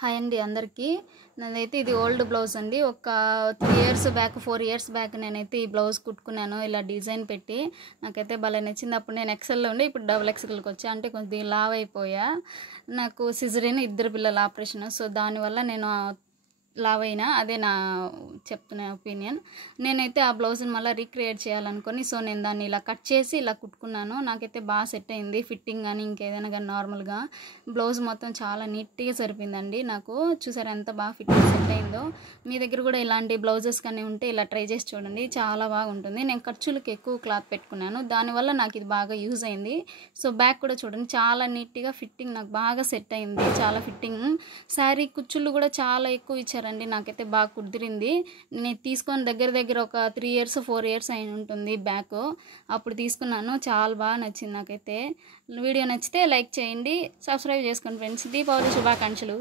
Hi అండి అందరికీ. నాదైతే ఇది ఓల్డ్ బ్లౌజ్ అండి. ఒక 3 ఇయర్స్ బ్యాక్ 4 ఇయర్స్ బ్యాక్ నేనైతే ఈ బ్లౌజ్ కుట్టుకున్నాను. ఇలా డిజైన్ పెట్టి నాకైతే భలే నచ్చింది. అప్పుడు నేను ఎక్సెల్లో ఉండి ఇప్పుడు డబుల్ ఎక్సెల్కి వచ్చా. అంటే కొంచెం లావ్ అయిపోయా. నాకు సిజరీన్ 2 పిల్లల ఆపరేషన్. సో దానివల్ల నేను లావ్ అయినా. అదే నా చెప్తున్న ఒపీనియన్. నేనైతే ఆ బ్లౌజ్ని మళ్ళీ రీక్రియేట్ చేయాలనుకొని సో నేను దాన్ని ఇలా కట్ చేసి ఇలా కుట్టుకున్నాను. నాకైతే బాగా సెట్ అయింది. ఫిట్టింగ్ కానీ ఇంకేదైనా కానీ నార్మల్గా బ్లౌజ్ మొత్తం చాలా నీట్గా సరిపోయిందండి. నాకు చూసారా ఎంత బాగా ఫిట్టింగ్ సెట్ అయిందో. మీ దగ్గర కూడా ఇలాంటి బ్లౌజెస్ కానీ ఉంటే ఇలా ట్రై చేసి చూడండి, చాలా బాగుంటుంది. నేను ఖర్చులకి ఎక్కువ క్లాత్ పెట్టుకున్నాను, దానివల్ల నాకు ఇది బాగా యూజ్ అయింది. సో బ్యాక్ కూడా చూడండి చాలా నీట్గా ఫిట్టింగ్ నాకు బాగా సెట్ అయింది. చాలా ఫిట్టింగ్. శారీ కుచ్చుళ్ళు కూడా చాలా ఎక్కువ ఇచ్చారండి. నాకైతే బాగా కుదిరింది. నేను తీసుకొని దగ్గర ఒక 3 ఇయర్స్ 4 ఇయర్స్ అయిన ఉంటుంది బ్యాక్. అప్పుడు తీసుకున్నాను. చాలా బాగా నచ్చింది నాకైతే. వీడియో నచ్చితే లైక్ చేయండి, సబ్స్క్రైబ్ చేసుకోండి ఫ్రెండ్స్. దీపావళి శుభాకాంక్షలు.